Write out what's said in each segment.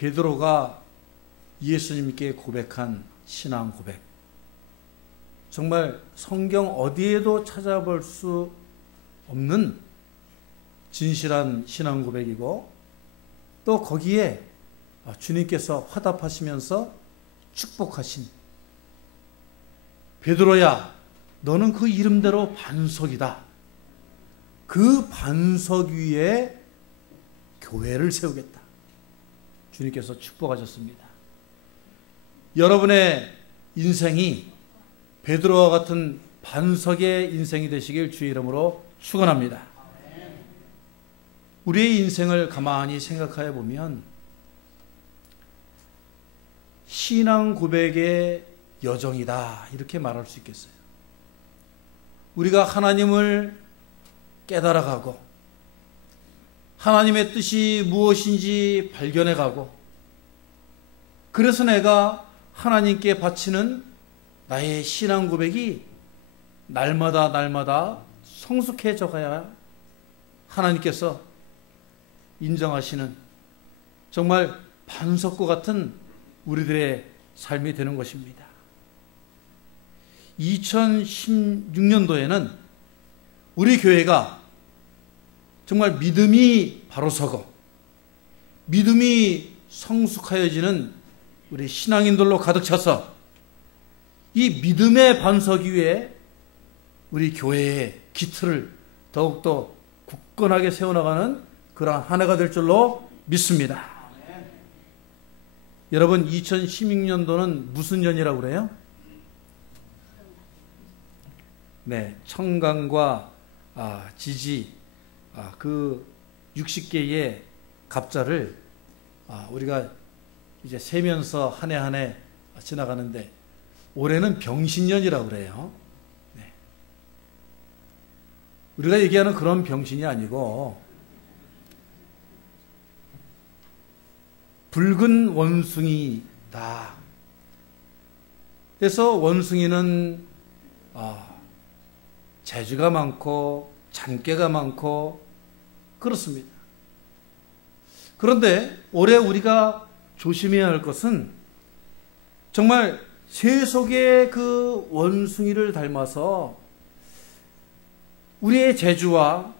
베드로가 예수님께 고백한 신앙 고백, 정말 성경 어디에도 찾아볼 수 없는 진실한 신앙 고백이고, 또 거기에 주님께서 화답하시면서 축복하신, 베드로야 너는 그 이름대로 반석이다, 그 반석 위에 교회를 세우겠다, 주님께서 축복하셨습니다. 여러분의 인생이 베드로와 같은 반석의 인생이 되시길 주의 이름으로 축원합니다. 우리의 인생을 가만히 생각해 보면 신앙 고백의 여정이다, 이렇게 말할 수 있겠어요. 우리가 하나님을 깨달아가고 하나님의 뜻이 무엇인지 발견해가고, 그래서 내가 하나님께 바치는 나의 신앙 고백이 날마다 성숙해져 가야 하나님께서 인정하시는 정말 반석과 같은 우리들의 삶이 되는 것입니다. 2016년도에는 우리 교회가 정말 믿음이 바로 서고 믿음이 성숙하여지는 우리 신앙인들로 가득 차서 이 믿음의 반석 위에 우리 교회의 기틀을 더욱더 굳건하게 세워나가는 그러한 한 해가 될 줄로 믿습니다. 여러분, 2016년도는 무슨 년이라고 그래요? 네, 청강과 지지, 그 60개의 갑자를 우리가 이제 세면서 한 해 한 해 지나가는데, 올해는 병신년이라고 그래요. 네. 우리가 얘기하는 그런 병신이 아니고 붉은 원숭이다. 그래서 원숭이는 재주가 많고 잔꾀가 많고 그렇습니다. 그런데 올해 우리가 조심해야 할 것은 정말 세속의 그 원숭이를 닮아서 우리의 재주와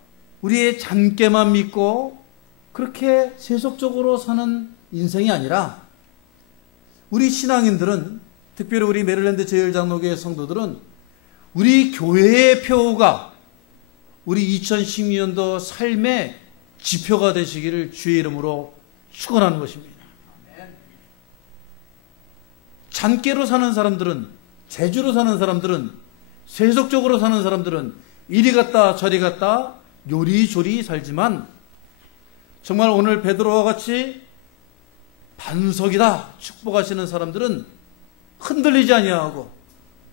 우리의 잔꾀만 믿고 그렇게 세속적으로 사는 인생이 아니라, 우리 신앙인들은, 특별히 우리 메릴랜드 제일장로교회 성도들은 우리 교회의 표가 우리 2012년도 삶의 지표가 되시기를 주의 이름으로 축원하는 것입니다. 잔꾀로 사는 사람들은, 재주로 사는 사람들은, 세속적으로 사는 사람들은 이리 갔다 저리 갔다 요리조리 살지만, 정말 오늘 베드로와 같이 반석이다 축복하시는 사람들은 흔들리지 아니하고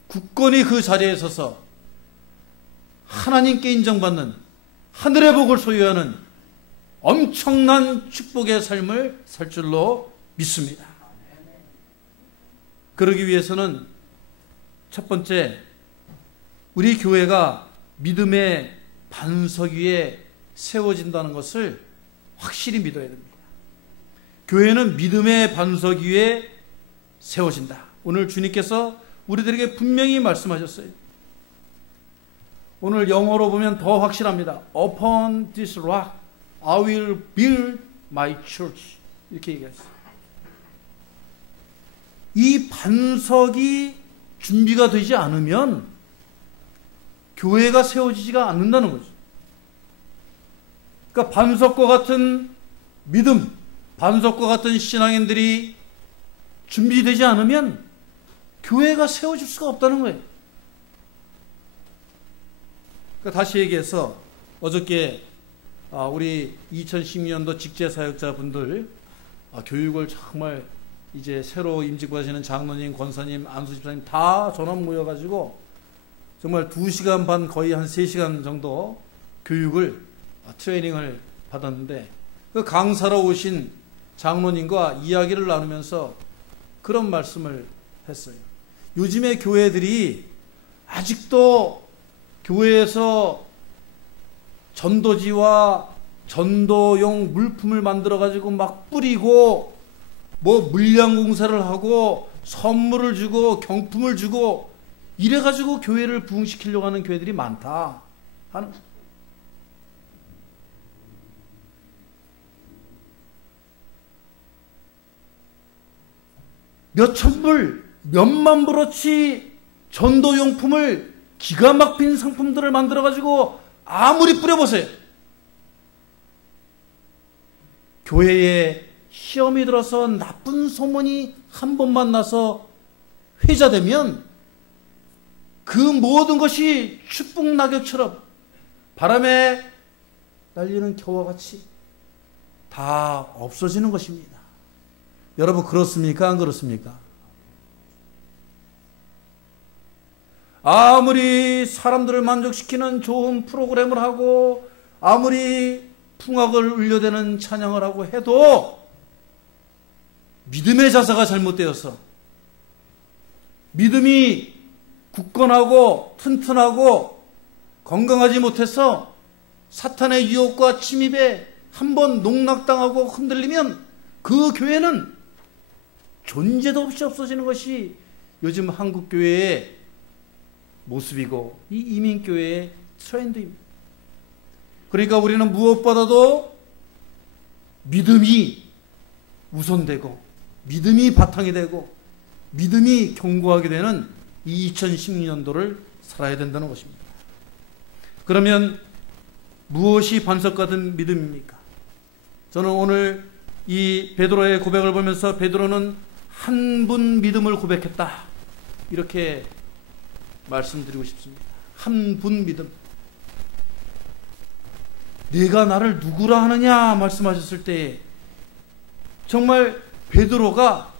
굳건히 그 자리에 서서 하나님께 인정받는 하늘의 복을 소유하는 엄청난 축복의 삶을 살 줄로 믿습니다. 그러기 위해서는 첫 번째, 우리 교회가 믿음의 반석 위에 세워진다는 것을 확실히 믿어야 됩니다. 교회는 믿음의 반석 위에 세워진다. 오늘 주님께서 우리들에게 분명히 말씀하셨어요. 오늘 영어로 보면 더 확실합니다. Upon this rock I will build my church, 이렇게 얘기했어요. 이 반석이 준비가 되지 않으면 교회가 세워지지가 않는다는 거죠. 그러니까 반석과 같은 믿음, 반석과 같은 신앙인들이 준비되지 않으면 교회가 세워질 수가 없다는 거예요. 그러니까 다시 얘기해서, 어저께 우리 2010년도 직제사역자분들 교육을 정말 이제 새로 임직하시는 장로님, 권사님, 안수집사님 다 전원 모여가지고 정말 2시간 반, 거의 한 3시간 정도 교육을, 트레이닝을 받았는데, 그 강사로 오신 장로님과 이야기를 나누면서 그런 말씀을 했어요. 요즘의 교회들이 아직도 교회에서 전도지와 전도용 물품을 만들어 가지고 막 뿌리고 뭐 물량 공사를 하고 선물을 주고 경품을 주고 이래가지고 교회를 부흥시키려고 하는 교회들이 많다 하는 거예요. 몇천 불, 몇만 불어치 전도용품을 기가 막힌 상품들을 만들어가지고 아무리 뿌려보세요. 교회에 시험이 들어서 나쁜 소문이 한 번만 나서 회자되면 그 모든 것이 축복 낙엽처럼 바람에 날리는 겨와 같이 다 없어지는 것입니다. 여러분 그렇습니까? 안 그렇습니까? 아무리 사람들을 만족시키는 좋은 프로그램을 하고 아무리 풍악을 울려대는 찬양을 하고 해도 믿음의 자세가 잘못되어서 믿음이 굳건하고 튼튼하고 건강하지 못해서 사탄의 유혹과 침입에 한번 농락당하고 흔들리면 그 교회는 존재도 없이 없어지는 것이 요즘 한국 교회의 모습이고 이 이민교회의 트렌드입니다. 그러니까 우리는 무엇보다도 믿음이 우선되고 믿음이 바탕이 되고 믿음이 견고하게 되는 이 2016년도를 살아야 된다는 것입니다. 그러면 무엇이 반석 같은 믿음입니까? 저는 오늘 이 베드로의 고백을 보면서 베드로는 한 분 믿음을 고백했다 이렇게 말씀드리고 싶습니다. 한 분 믿음. 내가 나를 누구라 하느냐 말씀하셨을 때 정말 베드로가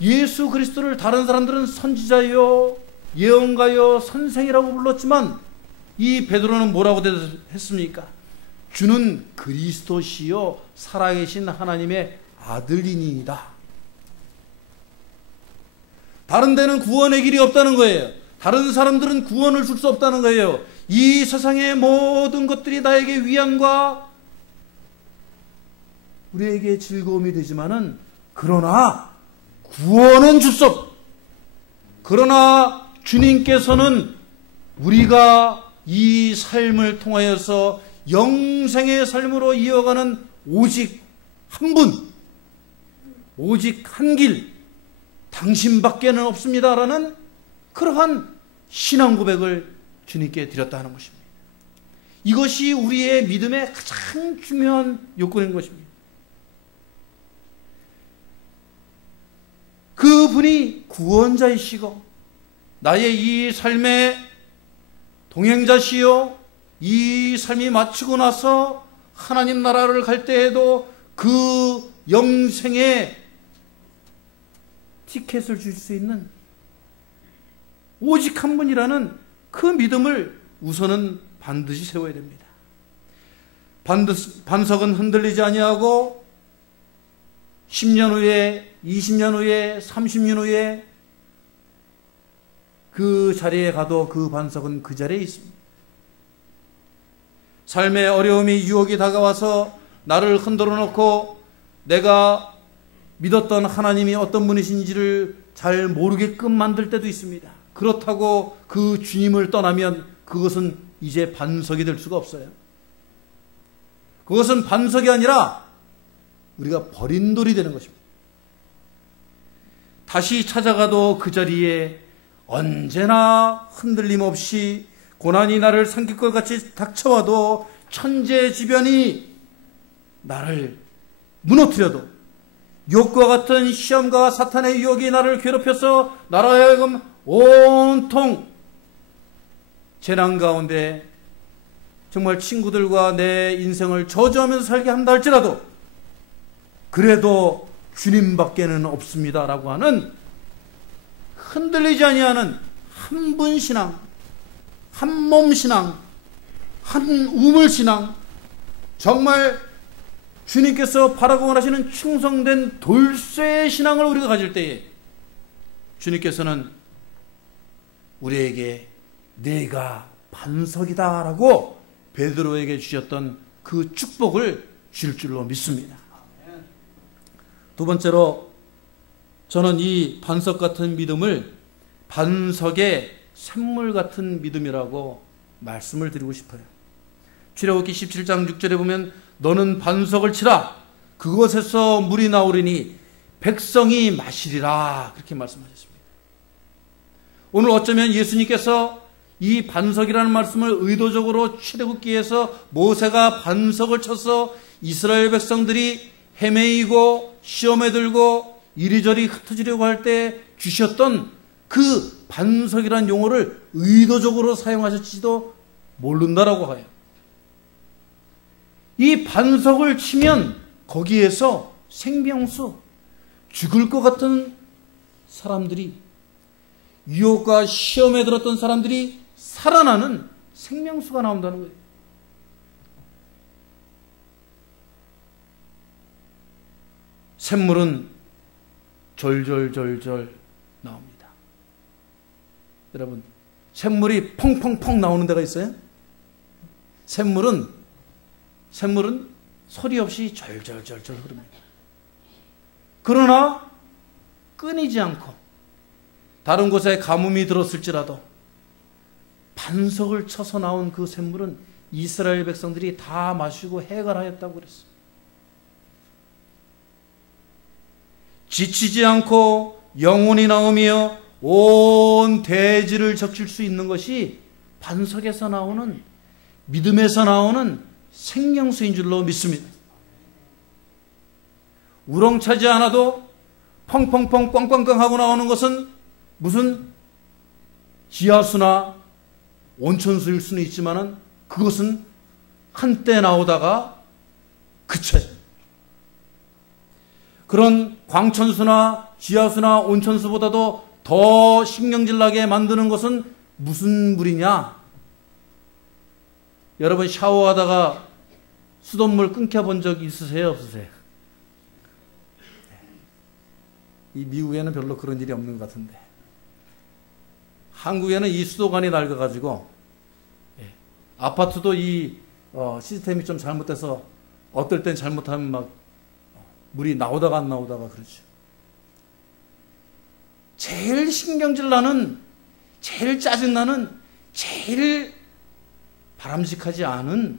예수 그리스도를 다른 사람들은 선지자요 예언가요 선생이라고 불렀지만 이 베드로는 뭐라고 대답했습니까? 주는 그리스도시요 살아계신 하나님의 아들이니이다. 다른 데는 구원의 길이 없다는 거예요. 다른 사람들은 구원을 줄 수 없다는 거예요. 이 세상의 모든 것들이 나에게 위안과 우리에게 즐거움이 되지만은 그러나 구원은 줄 수 없다. 그러나 주님께서는 우리가 이 삶을 통하여서 영생의 삶으로 이어가는 오직 한 분, 오직 한 길, 당신밖에는 없습니다라는 그러한 신앙 고백을 주님께 드렸다 하는 것입니다. 이것이 우리의 믿음의 가장 중요한 요건인 것입니다. 그분이 구원자이시고 나의 이 삶의 동행자시요 이 삶이 마치고 나서 하나님 나라를 갈 때에도 그 영생의 티켓을 줄 수 있는 오직 한 분이라는 그 믿음을 우선은 반드시 세워야 됩니다. 반석은 흔들리지 아니하고 10년 후에 20년 후에 30년 후에 그 자리에 가도 그 반석은 그 자리에 있습니다. 삶의 어려움이 유혹이 다가와서 나를 흔들어 놓고 내가 믿었던 하나님이 어떤 분이신지를 잘 모르게끔 만들 때도 있습니다. 그렇다고 그 주님을 떠나면 그것은 이제 반석이 될 수가 없어요. 그것은 반석이 아니라 우리가 버린 돌이 되는 것입니다. 다시 찾아가도 그 자리에 언제나 흔들림 없이 고난이 나를 삼킬 것 같이 닥쳐와도 천재지변이 나를 무너뜨려도 욕과 같은 시험과 사탄의 유혹이 나를 괴롭혀서 나로 하여금 온통 재난 가운데 정말 친구들과 내 인생을 저주하면서 살게 한다 할지라도 그래도 주님밖에는 없습니다라고 하는 흔들리지 아니하는 한 분 신앙, 한 몸 신앙, 한 우물 신앙, 정말 주님께서 바라고 원하시는 충성된 돌쇠의 신앙을 우리가 가질 때에 주님께서는 우리에게 내가 반석이다 라고 베드로에게 주셨던 그 축복을 줄 줄로 믿습니다. 두 번째로 저는 이 반석 같은 믿음을 반석의 샘물 같은 믿음이라고 말씀을 드리고 싶어요. 출애굽기 17장 6절에 보면 너는 반석을 치라 그곳에서 물이 나오리니 백성이 마시리라 그렇게 말씀하셨습니다. 오늘 어쩌면 예수님께서 이 반석이라는 말씀을 의도적으로 출애굽기에서 모세가 반석을 쳐서 이스라엘 백성들이 헤매이고 시험에 들고 이리저리 흩어지려고 할 때 주셨던 그 반석이라는 용어를 의도적으로 사용하실지도 모른다라고 해요. 이 반석을 치면 거기에서 생명수, 죽을 것 같은 사람들이, 유혹과 시험에 들었던 사람들이 살아나는 생명수가 나온다는 거예요. 샘물은 졸졸졸졸 나옵니다. 여러분, 샘물이 펑펑펑 나오는 데가 있어요? 샘물은 소리 없이 절절절절 흐릅니다. 그러나 끊이지 않고 다른 곳에 가뭄이 들었을지라도 반석을 쳐서 나온 그 샘물은 이스라엘 백성들이 다 마시고 해갈하였다고 그랬어요. 지치지 않고 영혼이 나오며 온 대지를 적실 수 있는 것이 반석에서 나오는, 믿음에서 나오는 생명수인 줄로 믿습니다. 우렁차지 않아도 펑펑펑 꽝꽝꽝 하고 나오는 것은 무슨 지하수나 온천수일 수는 있지만 그것은 한때 나오다가 그쳐요. 그런 광천수나 지하수나 온천수보다도 더 신경질 나게 만드는 것은 무슨 물이냐? 여러분 샤워하다가 수돗물 끊겨본 적 있으세요? 없으세요? 이 미국에는 별로 그런 일이 없는 것 같은데 한국에는 이 수도관이 낡아가지고 아파트도 이 시스템이 좀 잘못돼서 어떨 땐 잘못하면 막 물이 나오다가 안 나오다가 그러죠. 제일 신경질 나는, 제일 짜증나는, 제일 바람직하지 않은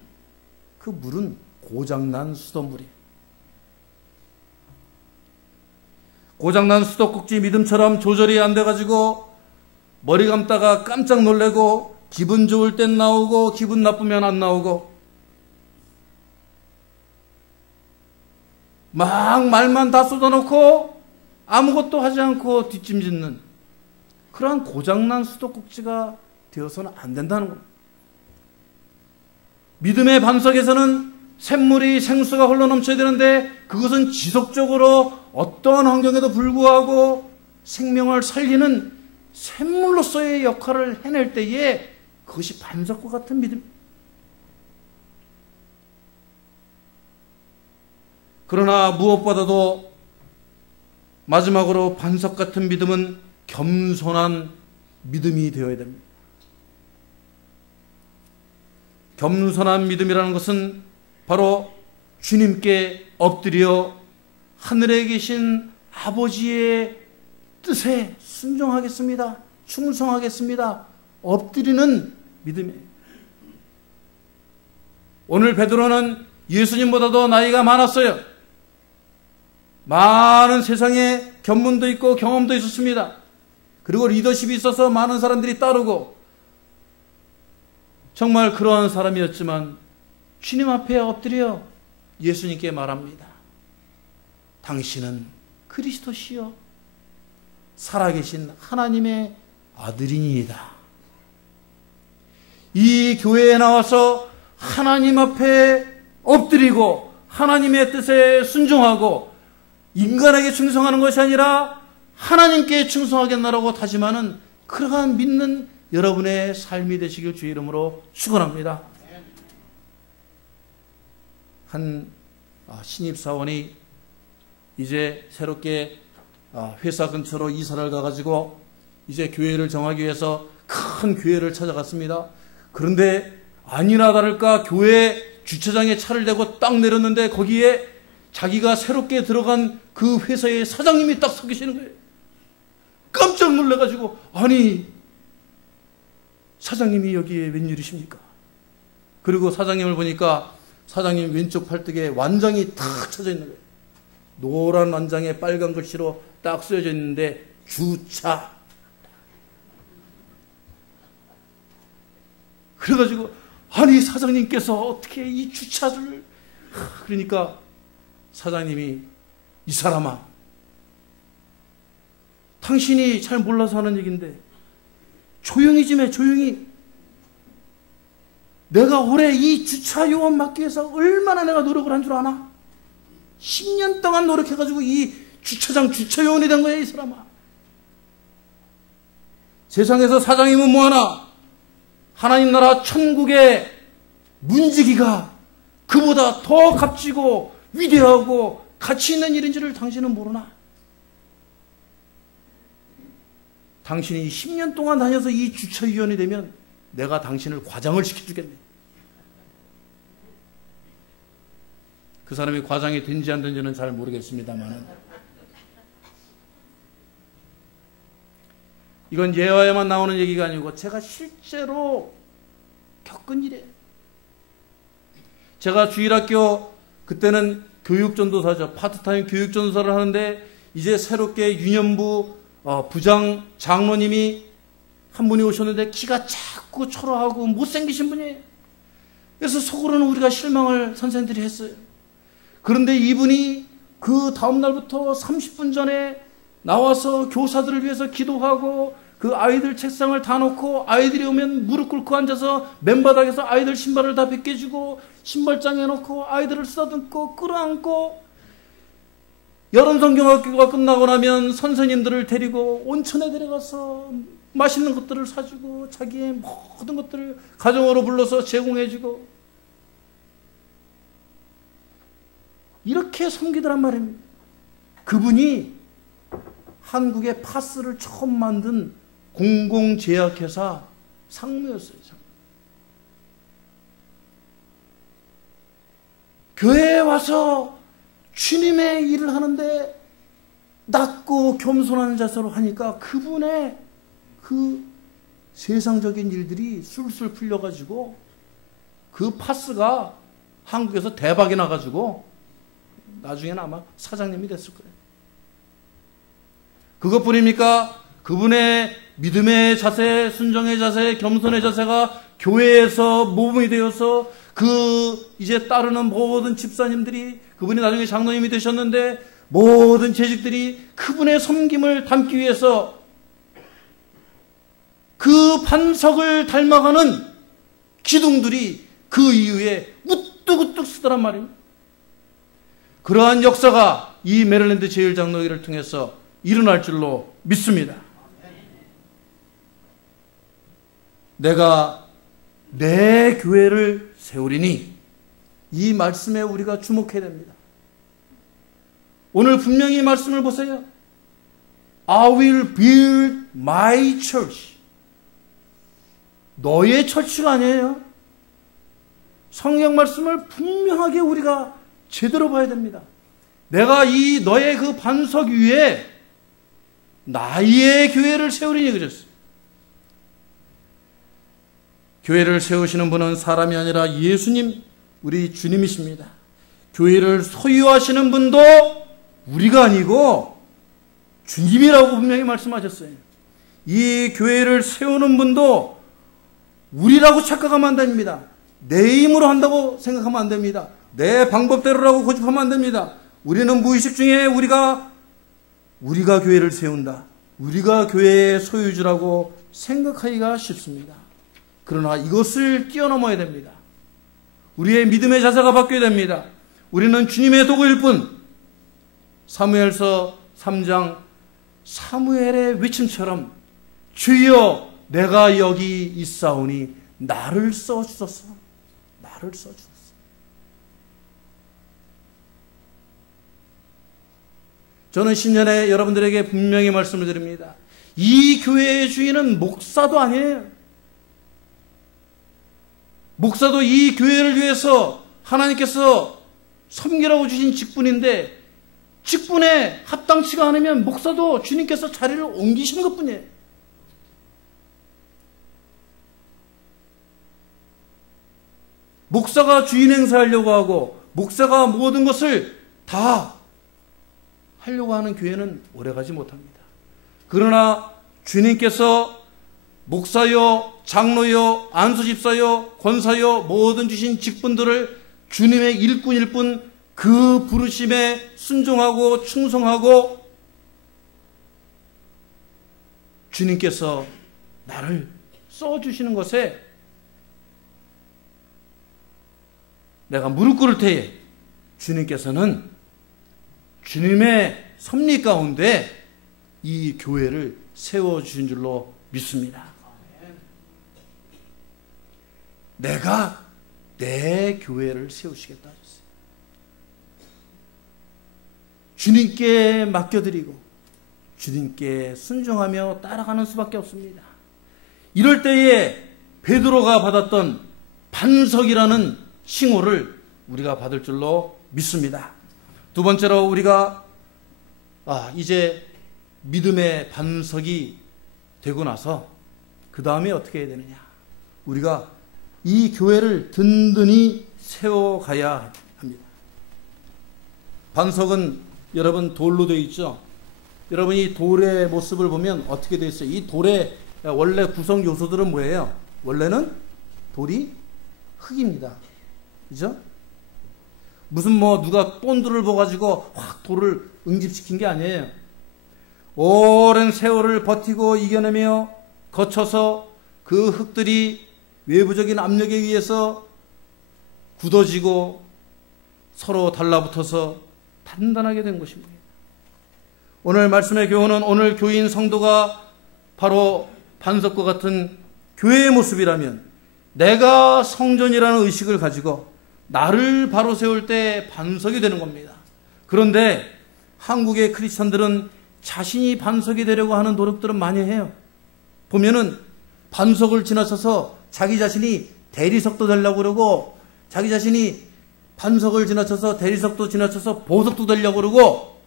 그 물은 고장난 수돗물이에요. 고장난 수도꼭지 믿음처럼 조절이 안 돼가지고 머리 감다가 깜짝 놀래고 기분 좋을 땐 나오고 기분 나쁘면 안 나오고 막 말만 다 쏟아놓고 아무것도 하지 않고 뒷짐짓는 그러한 고장난 수도꼭지가 되어서는 안 된다는 겁니다. 믿음의 반석에서는 샘물이 생수가 흘러넘쳐야 되는데 그것은 지속적으로 어떠한 환경에도 불구하고 생명을 살리는 샘물로서의 역할을 해낼 때에 그것이 반석과 같은 믿음. 그러나 무엇보다도 마지막으로 반석 같은 믿음은 겸손한 믿음이 되어야 됩니다. 겸손한 믿음이라는 것은 바로 주님께 엎드려 하늘에 계신 아버지의 뜻에 순종하겠습니다. 충성하겠습니다. 엎드리는 믿음이에요. 오늘 베드로는 예수님보다도 나이가 많았어요. 많은 세상에 견문도 있고 경험도 있었습니다. 그리고 리더십이 있어서 많은 사람들이 따르고 정말 그러한 사람이었지만 주님 앞에 엎드려 예수님께 말합니다. 당신은 그리스도시요 살아계신 하나님의 아들이니이다. 이 교회에 나와서 하나님 앞에 엎드리고 하나님의 뜻에 순종하고 인간에게 충성하는 것이 아니라 하나님께 충성하겠나라고 다짐하는 그러한 믿는 여러분의 삶이 되시길 주의 이름으로 축원합니다. 한 신입사원이 이제 새롭게 회사 근처로 이사를 가가지고 이제 교회를 정하기 위해서 큰 교회를 찾아갔습니다. 그런데 아니나 다를까 교회 주차장에 차를 대고 딱 내렸는데 거기에 자기가 새롭게 들어간 그 회사의 사장님이 딱 서 계시는 거예요. 깜짝 놀라가지고, 아니, 사장님이 여기에 웬일이십니까? 그리고 사장님을 보니까 사장님 왼쪽 팔뚝에 완장이 탁 쳐져 있는 거예요. 노란 완장에 빨간 글씨로 딱 쓰여져 있는데 주차. 그래가지고 아니 사장님께서 어떻게 이 주차를, 그러니까 사장님이, 이 사람아, 당신이 잘 몰라서 하는 얘기인데 조용히 좀 해, 조용히. 내가 올해 이 주차 요원 맡기 위해서 얼마나 내가 노력을 한 줄 아나? 10년 동안 노력해가지고 이 주차장 주차요원이 된 거야, 이 사람아. 세상에서 사장님은 뭐하나? 하나님 나라 천국의 문지기가 그보다 더 값지고 위대하고 가치 있는 일인지를 당신은 모르나? 당신이 10년 동안 다녀서 이 주차위원이 되면 내가 당신을 과장을 시켜주겠네. 그 사람이 과장이 된지 안 된지는 잘 모르겠습니다만, 이건 예화에만 나오는 얘기가 아니고 제가 실제로 겪은 일이에요. 제가 주일학교, 그때는 교육전도사죠. 파트타임 교육전도사를 하는데, 이제 새롭게 유년부 부장 장로님이 한 분이 오셨는데 키가 작고 초라하고 못생기신 분이에요. 그래서 속으로는 우리가 실망을 선생님들이 했어요. 그런데 이분이 그 다음날부터 30분 전에 나와서 교사들을 위해서 기도하고, 그 아이들 책상을 다 놓고 아이들이 오면 무릎 꿇고 앉아서 맨바닥에서 아이들 신발을 다 벗겨주고 신발장에 놓고 아이들을 쓰다듬고 끌어안고, 여름 성경학교가 끝나고 나면 선생님들을 데리고 온천에 데려가서 맛있는 것들을 사주고 자기의 모든 것들을 가정으로 불러서 제공해주고, 이렇게 섬기더란 말입니다. 그분이 한국의 파스를 처음 만든 공공제약회사 상무였어요. 교회에 와서 주님의 일을 하는데 낮고 겸손한 자세로 하니까 그분의 그 세상적인 일들이 술술 풀려가지고 그 파스가 한국에서 대박이 나가지고 나중에는 아마 사장님이 됐을 거예요. 그것뿐입니까? 그분의 믿음의 자세, 순종의 자세, 겸손의 자세가 교회에서 모범이 되어서 이제 따르는 모든 집사님들이, 그분이 나중에 장로님이 되셨는데 모든 재직들이 그분의 섬김을 담기 위해서 그 반석을 닮아가는 기둥들이 그 이후에 우뚝우뚝 쓰더란 말입니다. 그러한 역사가 이 메릴랜드 제일장로회를 통해서 일어날 줄로 믿습니다. 내가 내 교회를 세우리니, 이 말씀에 우리가 주목해야 됩니다. 오늘 분명히 이 말씀을 보세요. I will build my church. 너의 처치가 아니에요. 성경 말씀을 분명하게 우리가 제대로 봐야 됩니다. 내가 이 너의 그 반석 위에 나의 교회를 세우리니 그랬어요. 교회를 세우시는 분은 사람이 아니라 예수님, 우리 주님이십니다. 교회를 소유하시는 분도 우리가 아니고 주님이라고 분명히 말씀하셨어요. 이 교회를 세우는 분도 우리라고 착각하면 안 됩니다. 내 힘으로 한다고 생각하면 안 됩니다. 내 방법대로라고 고집하면 안 됩니다. 우리는 무의식 중에 우리가 교회를 세운다, 우리가 교회의 소유주라고 생각하기가 쉽습니다. 그러나 이것을 뛰어넘어야 됩니다. 우리의 믿음의 자세가 바뀌어야 됩니다. 우리는 주님의 도구일 뿐. 사무엘서 3장 사무엘의 외침처럼 주여 내가 여기 있사오니 나를 써주소서. 나를 써주소서. 저는 10년에 여러분들에게 분명히 말씀을 드립니다. 이 교회의 주인은 목사도 아니에요. 목사도 이 교회를 위해서 하나님께서 섬기라고 주신 직분인데 직분에 합당치가 않으면 목사도 주님께서 자리를 옮기신 것뿐이에요. 목사가 주인 행사하려고 하고 목사가 모든 것을 다 하려고 하는 교회는 오래가지 못합니다. 그러나 주님께서 목사요, 장로요, 안수집사요, 권사요 모든 주신 직분들을 주님의 일꾼일 뿐 그 부르심에 순종하고 충성하고 주님께서 나를 써주시는 것에 내가 무릎 꿇을 때에 주님께서는 주님의 섭리 가운데 이 교회를 세워주신 줄로 믿습니다. 내가 내 교회를 세우시겠다 하셨어요. 주님께 맡겨드리고 주님께 순종하며 따라가는 수밖에 없습니다. 이럴 때에 베드로가 받았던 반석이라는 칭호를 우리가 받을 줄로 믿습니다. 두 번째로 우리가 이제 믿음의 반석이 되고 나서 그 다음에 어떻게 해야 되느냐? 우리가 이 교회를 든든히 세워가야 합니다. 반석은 여러분 돌로 되어 있죠? 여러분 이 돌의 모습을 보면 어떻게 되어 있어요? 이 돌의 원래 구성 요소들은 뭐예요? 원래는 돌이 흙입니다. 그죠? 무슨 누가 본드를 보가지고 확 돌을 응집시킨 게 아니에요. 오랜 세월을 버티고 이겨내며 거쳐서 그 흙들이 외부적인 압력에 의해서 굳어지고 서로 달라붙어서 단단하게 된 것입니다. 오늘 말씀의 교훈은 오늘 교인 성도가 바로 반석과 같은 교회의 모습이라면 내가 성전이라는 의식을 가지고 나를 바로 세울 때 반석이 되는 겁니다. 그런데 한국의 크리스천들은 자신이 반석이 되려고 하는 노력들은 많이 해요. 보면은 반석을 지나쳐서 자기 자신이 대리석도 되려고 그러고 자기 자신이 반석을 지나쳐서 대리석도 지나쳐서 보석도 되려고 그러고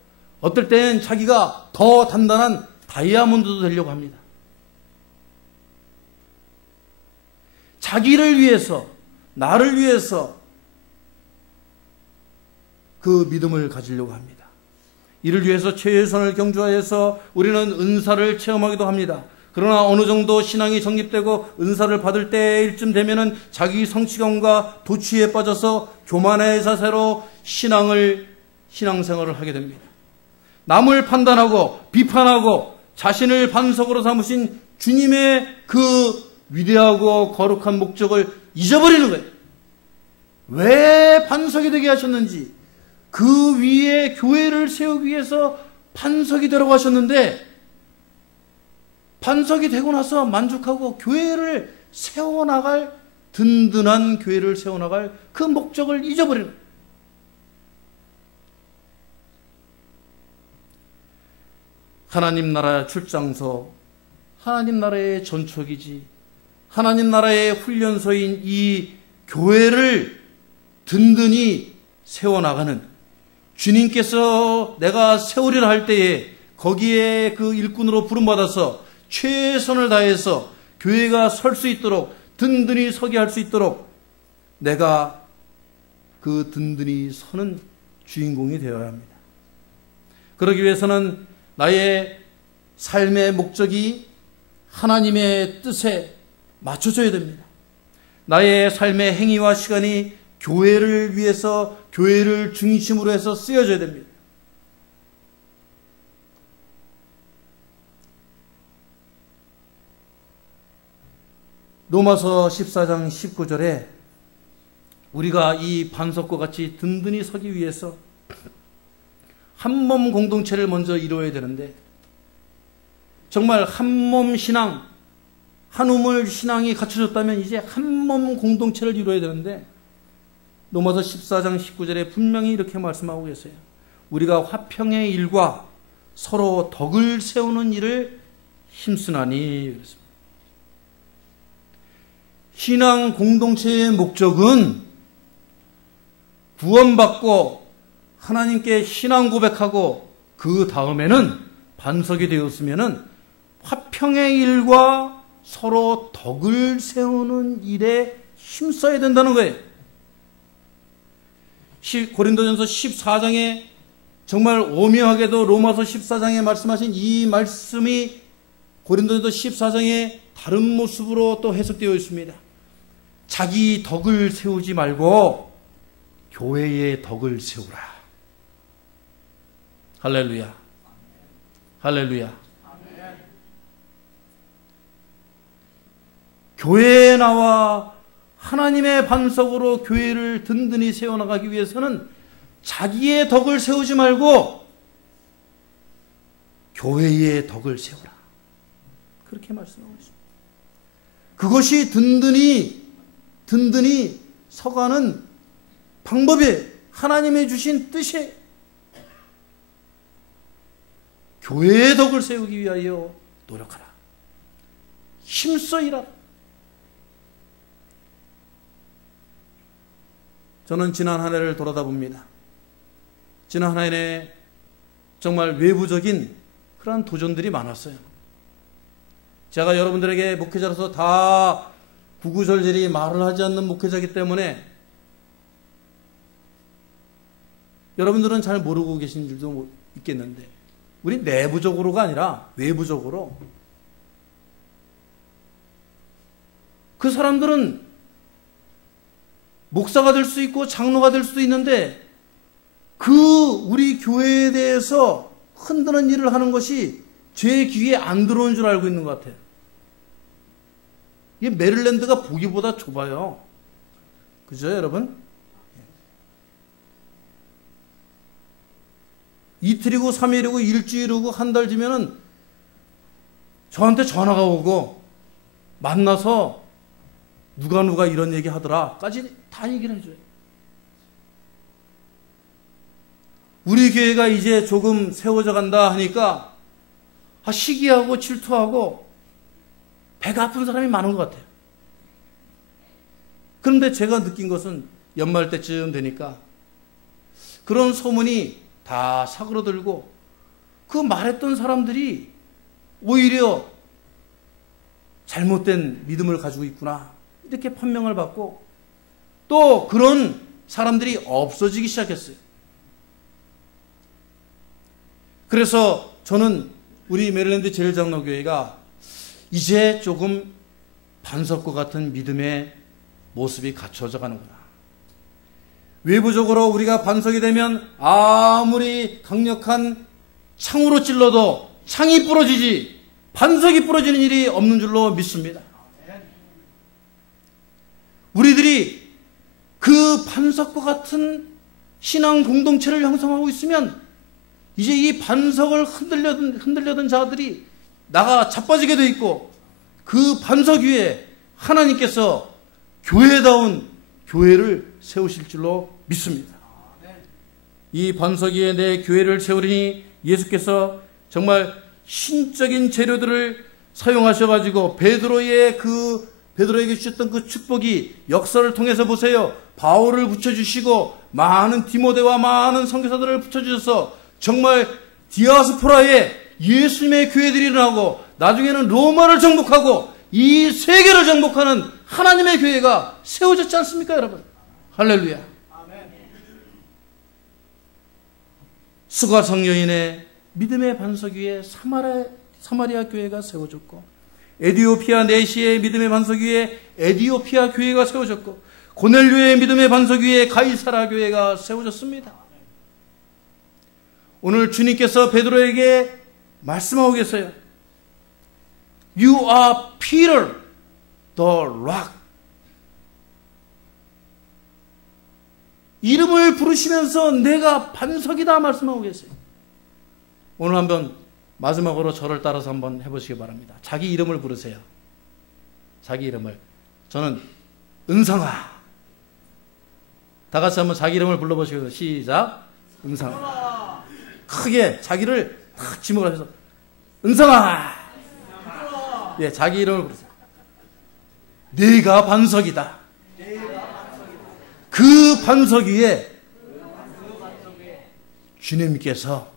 어떨 때는 자기가 더 단단한 다이아몬드도 되려고 합니다. 자기를 위해서 나를 위해서 그 믿음을 가지려고 합니다. 이를 위해서 최선을 경주하여서 우리는 은사를 체험하기도 합니다. 그러나 어느 정도 신앙이 정립되고 은사를 받을 때일쯤 되면은 자기 성취감과 도취에 빠져서 교만의 자세로 신앙생활을 하게 됩니다. 남을 판단하고 비판하고 자신을 반석으로 삼으신 주님의 그 위대하고 거룩한 목적을 잊어버리는 거예요. 왜 반석이 되게 하셨는지, 그 위에 교회를 세우기 위해서 반석이 되라고 하셨는데 반석이 되고 나서 만족하고 교회를 세워나갈, 든든한 교회를 세워나갈 그 목적을 잊어버리는 거예요. 하나님 나라 출장소, 하나님 나라의 전초기지, 하나님 나라의 훈련소인 이 교회를 든든히 세워나가는 주님께서 내가 세우리라 할 때에 거기에 그 일꾼으로 부름받아서 최선을 다해서 교회가 설 수 있도록 든든히 서게 할 수 있도록 내가 그 든든히 서는 주인공이 되어야 합니다. 그러기 위해서는 나의 삶의 목적이 하나님의 뜻에 맞춰져야 됩니다. 나의 삶의 행위와 시간이 교회를 위해서 교회를 중심으로 해서 쓰여져야 됩니다. 로마서 14장 19절에 우리가 이 반석과 같이 든든히 서기 위해서 한몸 공동체를 먼저 이루어야 되는데 정말 한몸 신앙, 한우물 신앙이 갖춰졌다면 이제 한몸 공동체를 이루어야 되는데 로마서 14장 19절에 분명히 이렇게 말씀하고 계세요. 우리가 화평의 일과 서로 덕을 세우는 일을 힘쓰나니 그랬습니다. 신앙 공동체의 목적은 구원받고 하나님께 신앙 고백하고 그 다음에는 반석이 되었으면은 화평의 일과 서로 덕을 세우는 일에 힘써야 된다는 거예요. 고린도전서 14장에 정말 오묘하게도 로마서 14장에 말씀하신 이 말씀이 고린도전서 14장에 다른 모습으로 또 해석되어 있습니다. 자기 덕을 세우지 말고 교회의 덕을 세우라. 할렐루야. 할렐루야. 교회에 나와 하나님의 반석으로 교회를 든든히 세워나가기 위해서는 자기의 덕을 세우지 말고 교회의 덕을 세우라. 그렇게 말씀하고 있습니다. 그것이 든든히 서가는 방법이 하나님의 주신 뜻이 교회의 덕을 세우기 위하여 노력하라. 힘써 일하라. 저는 지난 한 해를 돌아다 봅니다. 지난 한 해에 정말 외부적인 그러한 도전들이 많았어요. 제가 여러분들에게 목회자로서 다 구구절절히 말을 하지 않는 목회자이기 때문에 여러분들은 잘 모르고 계신 줄도 있겠는데 우리 내부적으로가 아니라 외부적으로 그 사람들은 목사가 될 수 있고 장로가 될 수도 있는데 우리 교회에 대해서 흔드는 일을 하는 것이 제 귀에 안 들어온 줄 알고 있는 것 같아요. 이게 메릴랜드가 보기보다 좁아요. 그죠, 여러분? 이틀이고 3일이고 일주일이고 한 달 뒤면은 저한테 전화가 오고 만나서 누가 이런 얘기 하더라까지 다 얘기를 해줘요. 우리 교회가 이제 조금 세워져 간다 하니까 시기하고 질투하고 배가 아픈 사람이 많은 것 같아요. 그런데 제가 느낀 것은 연말 때쯤 되니까 그런 소문이 다 사그러들고 그 말했던 사람들이 오히려 잘못된 믿음을 가지고 있구나 이렇게 판명을 받고 또 그런 사람들이 없어지기 시작했어요. 그래서 저는 우리 메릴랜드 제일장로교회가 이제 조금 반석과 같은 믿음의 모습이 갖춰져 가는구나. 외부적으로 우리가 반석이 되면 아무리 강력한 창으로 찔러도 창이 부러지지 반석이 부러지는 일이 없는 줄로 믿습니다. 우리들이 그 반석과 같은 신앙 공동체를 형성하고 있으면 이제 이 반석을 흔들려던 자들이 나가 자빠지게 돼 있고 그 반석 위에 하나님께서 교회다운 교회를 세우실 줄로 믿습니다. 이 반석 위에 내 교회를 세우리니 예수께서 정말 신적인 재료들을 사용하셔가지고 베드로에게 주셨던 그 축복이 역사를 통해서 보세요. 바울을 붙여주시고 많은 디모데와 많은 선교사들을 붙여주셔서 정말 디아스포라에 예수님의 교회들이 일어나고 나중에는 로마를 정복하고 이 세계를 정복하는 하나님의 교회가 세워졌지 않습니까, 여러분? 할렐루야. 수가성 여인의 믿음의 반석 위에 사마리아 교회가 세워졌고 에디오피아 내시의 믿음의 반석 위에 에디오피아 교회가 세워졌고 고넬료의 믿음의 반석 위에 가이사라 교회가 세워졌습니다. 오늘 주님께서 베드로에게 말씀하고 계세요. You are Peter, the rock. 이름을 부르시면서 내가 반석이다 말씀하고 계세요. 오늘 한번 마지막으로 저를 따라서 한번 해보시기 바랍니다. 자기 이름을 부르세요. 자기 이름을. 저는 은성아. 다 같이 한번 자기 이름을 불러보시고 시작. 은성아. 크게 자기를 탁 지목을 하셔서 은성아. 예, 자기 이름을 부르세요. 네가 반석이다. 그 반석 위에 주님께서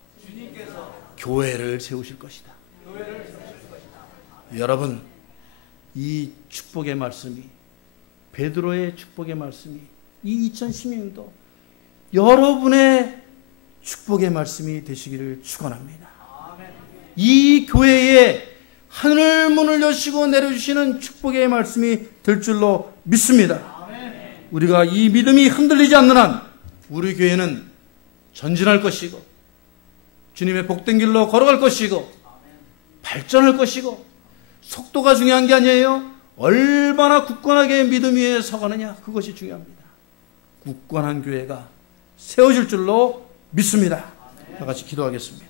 교회를 세우실 것이다. 여러분, 이 축복의 말씀이, 베드로의 축복의 말씀이 이 2016년도 여러분의 축복의 말씀이 되시기를 축원합니다. 이 교회에 하늘 문을 여시고 내려주시는 축복의 말씀이 될 줄로 믿습니다. 우리가 이 믿음이 흔들리지 않는 한 우리 교회는 전진할 것이고 주님의 복된 길로 걸어갈 것이고 발전할 것이고, 속도가 중요한 게 아니에요. 얼마나 굳건하게 믿음 위에 서가느냐, 그것이 중요합니다. 굳건한 교회가 세워질 줄로 믿습니다. 다 같이 기도하겠습니다.